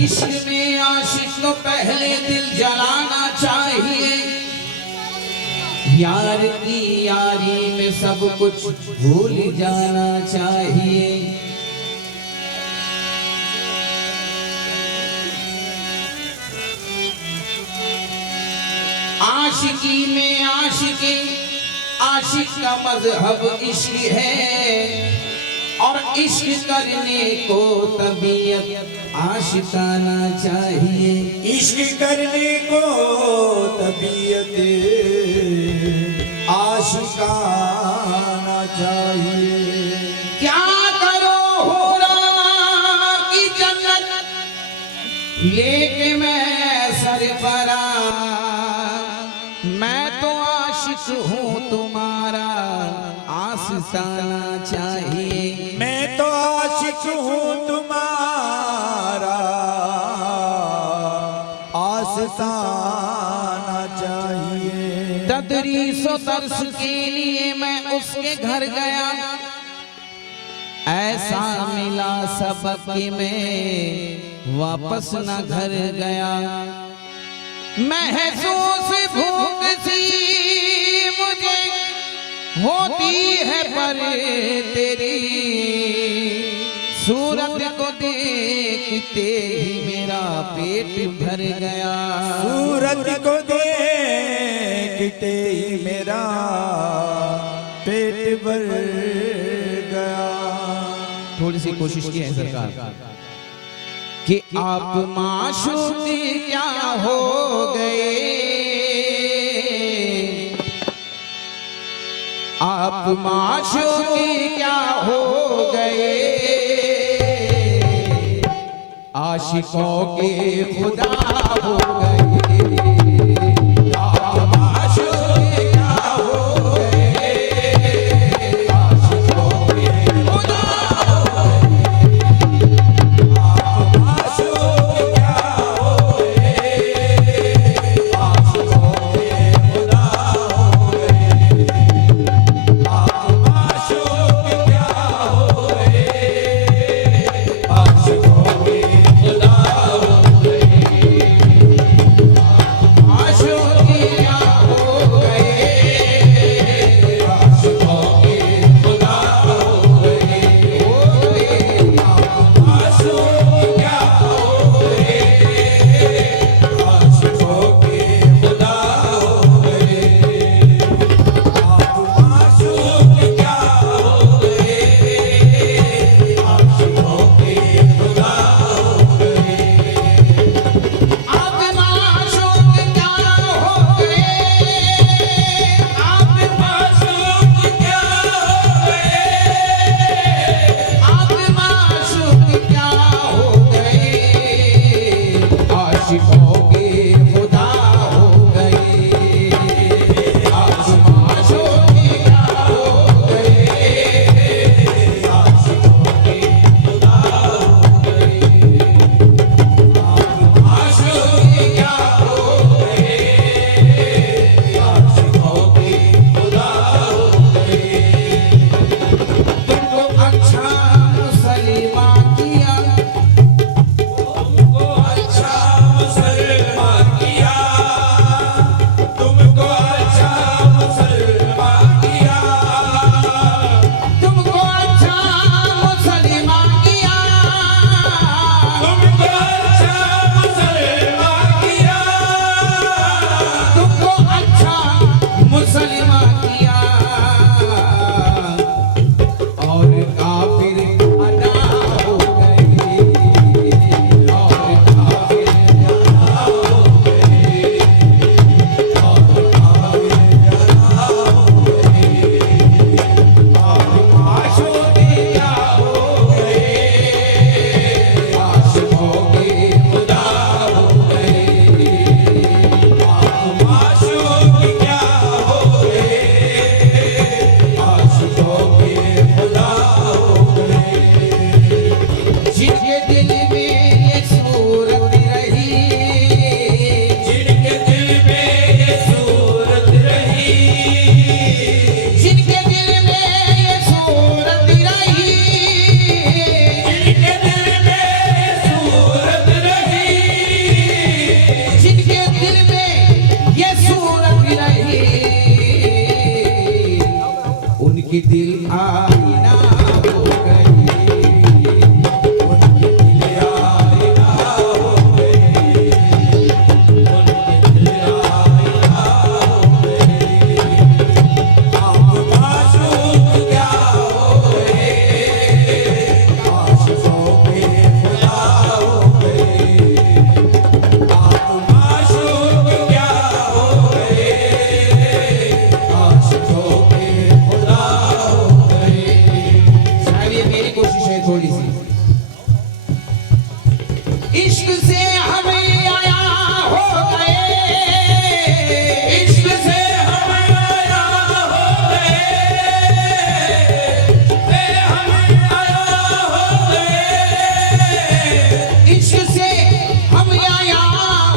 इश्क में आशिक को पहले दिल जलाना चाहिए, यार की यारी में सब कुछ भूल जाना चाहिए। आशिकी में आशिकी, आशिक का मजहब इश्क है, और इश्क करने को तबीयत आशिकाना चाहिए। इश्क करने को तबीयत आशिकाना चाहिए। क्या करो होरा की जन्नत लेके मैं सरफरा, मैं तो आशिक हूँ तुम्हारा आशिकाना चाहिए। मैं तो आशिक हूँ तुम्हारा आशिकाना चाहिए। तदरीसो दर्स के लिए मैं उसके घर गया, ऐसा मिला सबक कि मैं वापस न घर गया। महसूस भूख सी मुझे होती है, पर तेरी सूरत को देखते ही मेरा पेट भर गया। सूरत को देखते ही मेरा पेट भर गया। थोड़ी सी कोशिश की है सरकार कि आप माशूक क्या हो गए, आप माशूक क्या हो गए, आशिकों के खुदा हो गए। उनकी दिल आईना हो गई, उनकी दिल आईना हो गई, उनकी दिल आईना हो गई। आप माशूक क्या होए, आशिकों के खुदा हो गए। आप माशूक क्या होए, आशिकों के खुदा हो गए। साहब ये मेरी कोशिश है थोड़ी सी। इश्क से हमें आया हो गए, इश्क से हम आया हो गए, से हम आया हो गए। इश्क से हम आया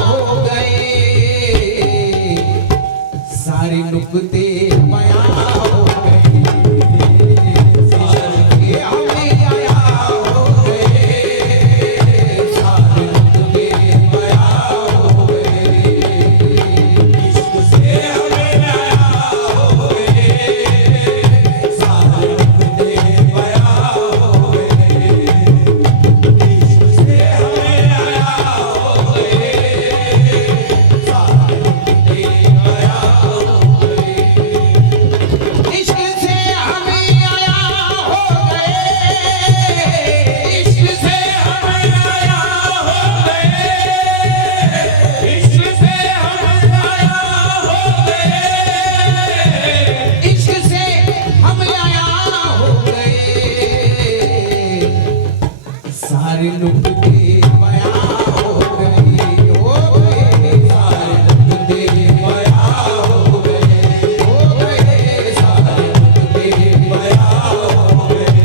हो गए, सारे नुक्ते बयां हो गए। इश्क से हमें आया हो गए, सारे नुक्ते बयां हो गए। इश्क से हम आया हो गए, सारे नुक्ते बयां हो गए। इश्क से हम आया हो गए, सारे नुक्ते बयां हो गए। इश्क से हमें आया हो गए, इश्क से हम आया हो गए, इश्क से हम आया हो गए। इश्क से हम आया हो गए, सारे नुक्ते बयां हो गए, सारे नुक्ते बयां हो गए, सारे नुक्ते बयां हो गए,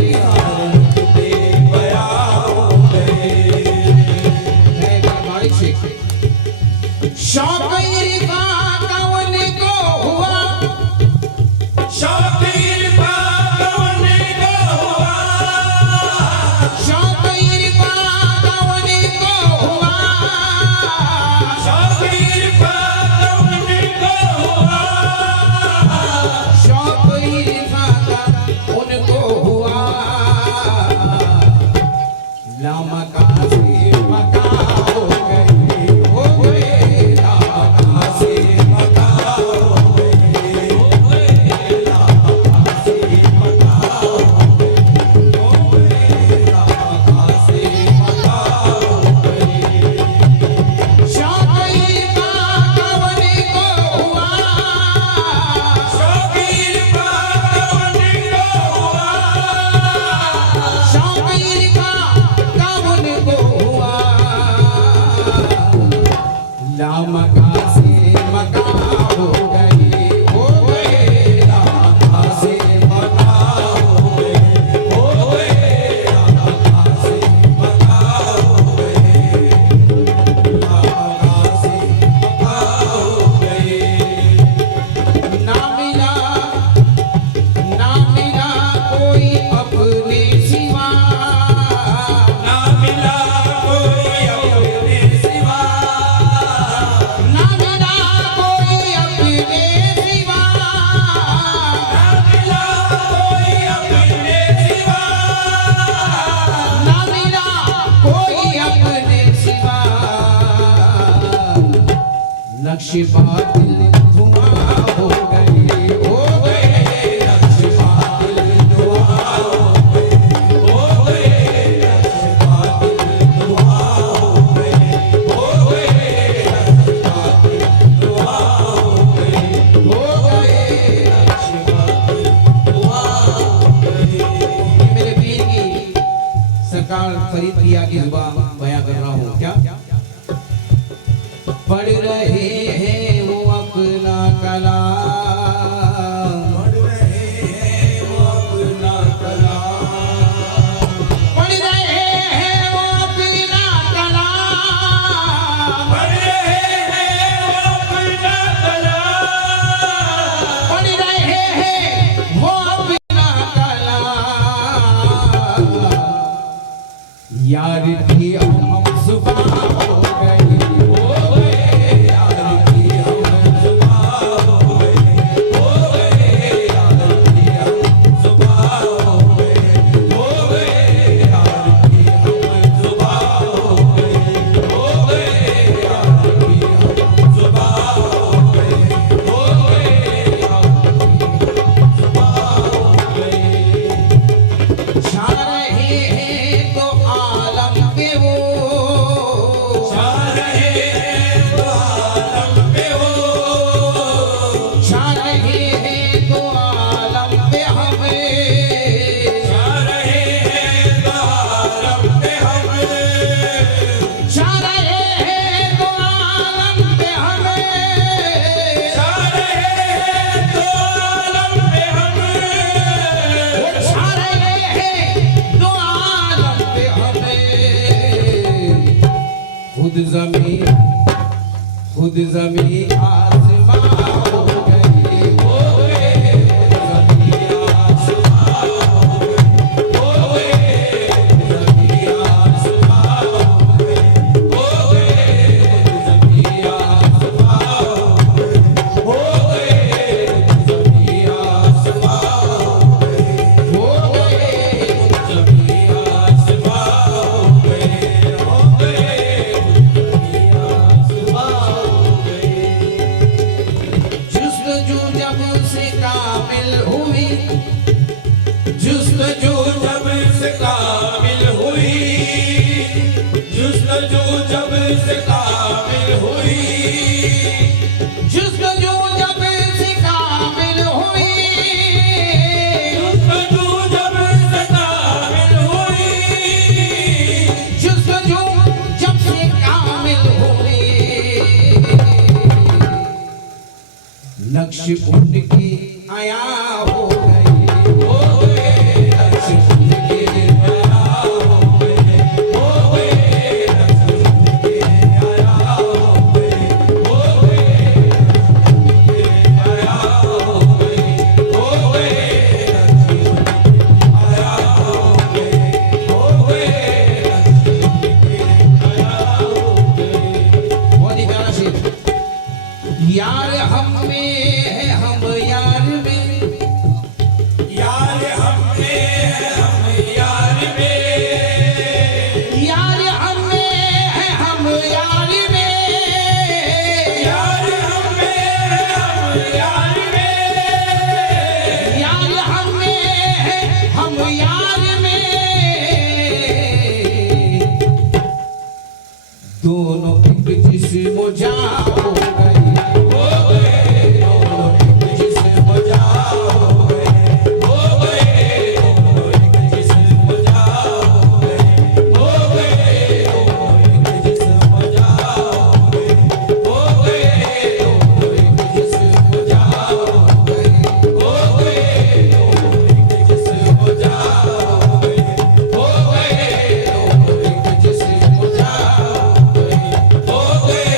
सारे नुक्ते बयां हो गए। है बारिश से शौक इरफा कौन को हुआ, शौक इरफा कौन को हुआ, शौक इरफा कौन को हुआ, शौक इरफा कौन को हुआ। शौक इरफा का उनको हुआ, लामका से मका हो गए, लामका से मका हो गए, लामका से मका हो गए, लामका से मका हो गए। शौक इरफा कौन को हुआ, शौक इरफा कौन को हुआ, शौक इरफा कौन को हुआ, लामका से मका हो गए, लामका से मका हो गए, लामका से मका हो गए, लामका से मका हो गए। ना मिला कोई अपने सिवा, ना मिला कोई अपने सिवा, ना मिला कोई अपने सिवा, ना मिला कोई अपने सिवा, ना मिला कोई अपने सिवा, नक्श बातिल धुआं हो गए, नक्श बातिल दुआ हो गए, नक्श बातिल दुआ हो गए, नक्श बातिल दुआ हो गए, नक्श बातिल दुआ हो गए। मेरे पीर की सरकार फरीद प्रिया की जुबान बयां कर रहा हूँ। क्या पढ़ रहे हैं वो अपना कलाम, पढ़ रहे हैं वो अपना कलाम, पढ़ रहे हैं वो अपना कलाम, पढ़ रहे हैं वो अपना कलाम, पढ़ रहे हैं वो अपना कलाम। यार की हम जुबान हो गई, यार की हम जुबान हो गई, खुद जमीन आसमां हो गई, हो गए जमीन आसमां हो गई, हो गए जमीन आसमां हो गई, हो गए जमीन आसमां हो गई, हो गए जमीन आसमां हो गई, हो गए जमीन आसमां हो गए, हो गए जुस्तजू जब से कामिल हुई, जुस्तजू जब से कामिल हुई, जुस्तजू जब से कामिल हुई, जुस्तजू जब से कामिल हुई, जुस्तजू जब से कामिल हुई, जुस्तजू जब से कामिल हुई, नक्श उनकी आया हो गई, हो गए नक्श उनकी आया हो गए, हो गए नक्श उनकी आया हो गए, हो गए आया हो गए, हो गए नक्श आया हो गए, हो गए आया हो गए। बहुत ही प्यारा शेर। यार हम में है हम यार में, यार हम में है हम यार में, यार हम में है हम यार में, यार हम में है हम यार में, यार हम में है हम यार में, दोनों एक जिस्म जा हो गई, हो गए दोनों एक जिस्म जा हो गए, हो गए दोनों एक जिस्म जा हो गए, हो गए दोनों एक जिस्म जा हो गए, हो गए दोनों एक जिस्म जा हो गए, हो गए दोनों एक जिस्म जा हो गए, हो गए दोनों एक जिस्म जा हो गए, हो गए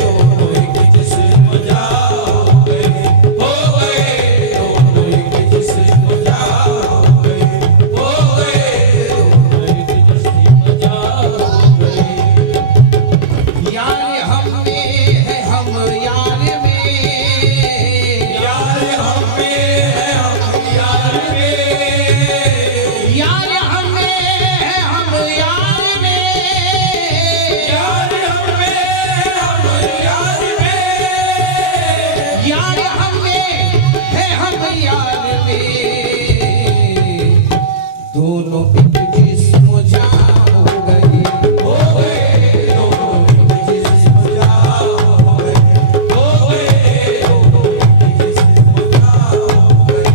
दोनों एक जिस्म जा हो गए, हो गए दोनों एक जिस्म जा हो गए, हो गए दोनों एक जिस्म जा हो गए। यार हम में है हम यार में, यार हम में है हम यार में, यार हम में है हम यार में, यार हम में है हम यार में, यार हम में है हम यार में, दोनों एक जिस्म जा हो गई, हो गए दोनों एक जिस्म जा हो गए, हो गए दोनों एक जिस्म जा हो गए,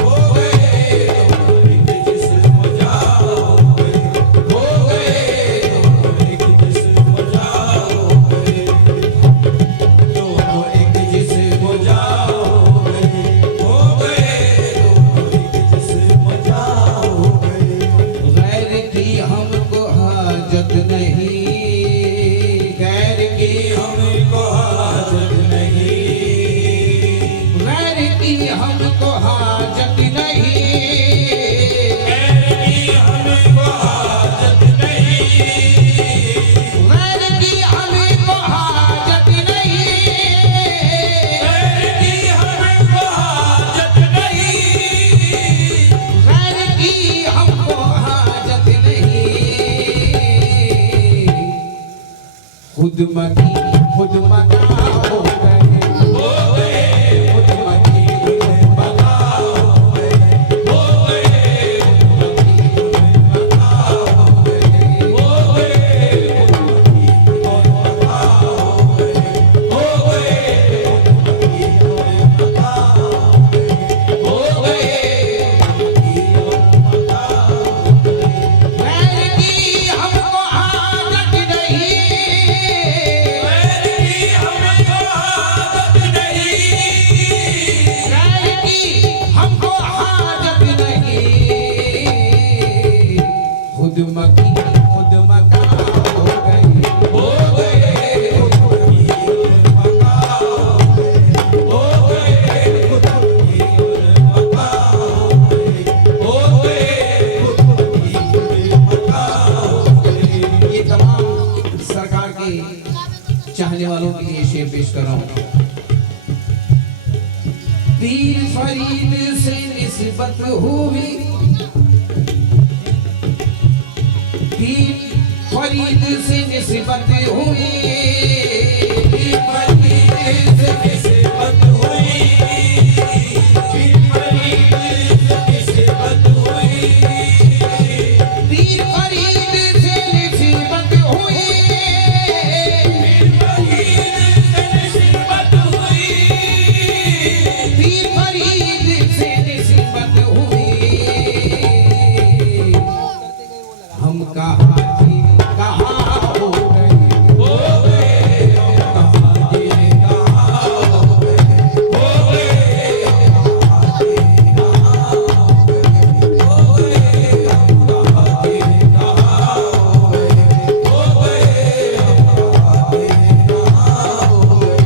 हो गए दोनों एक जिस्म जा हो गए, हो गए दोनों एक जिस्म जा हो गए, दोनों एक जिस्म जा हो गए, हो गए दोनों एक जिस्म जा हो गए। गैर की हमको हाजत नहीं, गैर की हमको हाजत नहीं, गैर की हमको हाजत नहीं, गैर की हमको हाजत नहीं, गैर की हमको हाजत नहीं, गैर की हमको हाजत नहीं, गैर की हमको हाजत नहीं, खुद मगी खुद मगा हो गए, हो गए खुद मगी खुद मगा हो गए, हो गए हो गए, हो गए और पता हो गए, हो गए और पता हो गए, हो गए और पता हो गए। गैर की हमको हाजत नहीं, फरीद से निस्बत हुई, पीर फरीद से निस्बत हुई, पीर फरीद से निस्बत हुई, पीर फरीद से निस्बत हुई, पीर फरीद से निस्बत हुई, पीर फरीद से निस्बत हुई, पीर फरीद से निस्बत हुई। हम कहाँ थे कहाँ हो गए, हो गए हम कहाँ थे कहाँ हो गए, हो गए हम कहाँ थे कहाँ हो गए, हो गए हम कहाँ थे कहाँ हो गए, हो गए हम कहाँ थे कहाँ हो गए,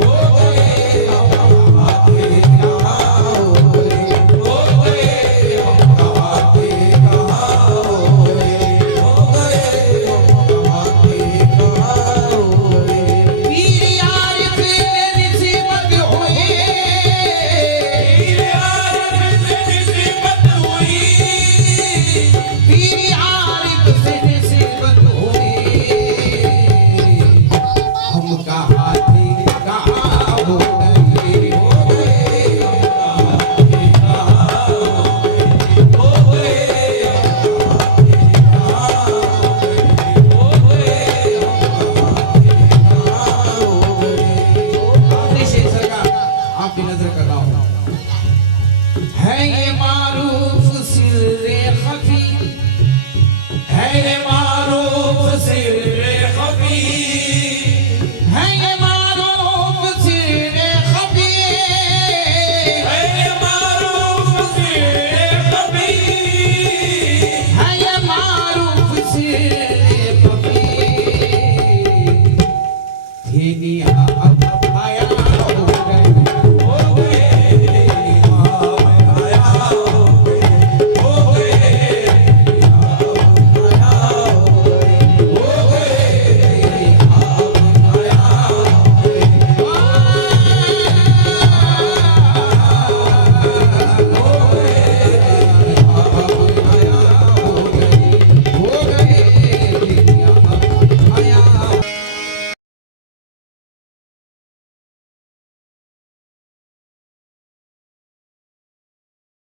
हो गए हम कहाँ थे कहाँ हो गए, हो गए हम कहाँ थे कहाँ हो गए, हो गए हम कहाँ थे कहाँ हो गए। पीर आरिफ से निस्बत हुई, पीर आरिफ से निस्बत हुई, पीर आरिफ से निस्बत हुई। हम कहाँ थे कहाँ हो गए, हो गए हम कहाँ थे कहाँ हो गए, हो गए हम कहाँ थे कहाँ हो गए, हो गए हम कहाँ थे कहाँ हो गए। आखिरी शेर सरकार आपकी नजर कर रहा हूं। है ये मारूफ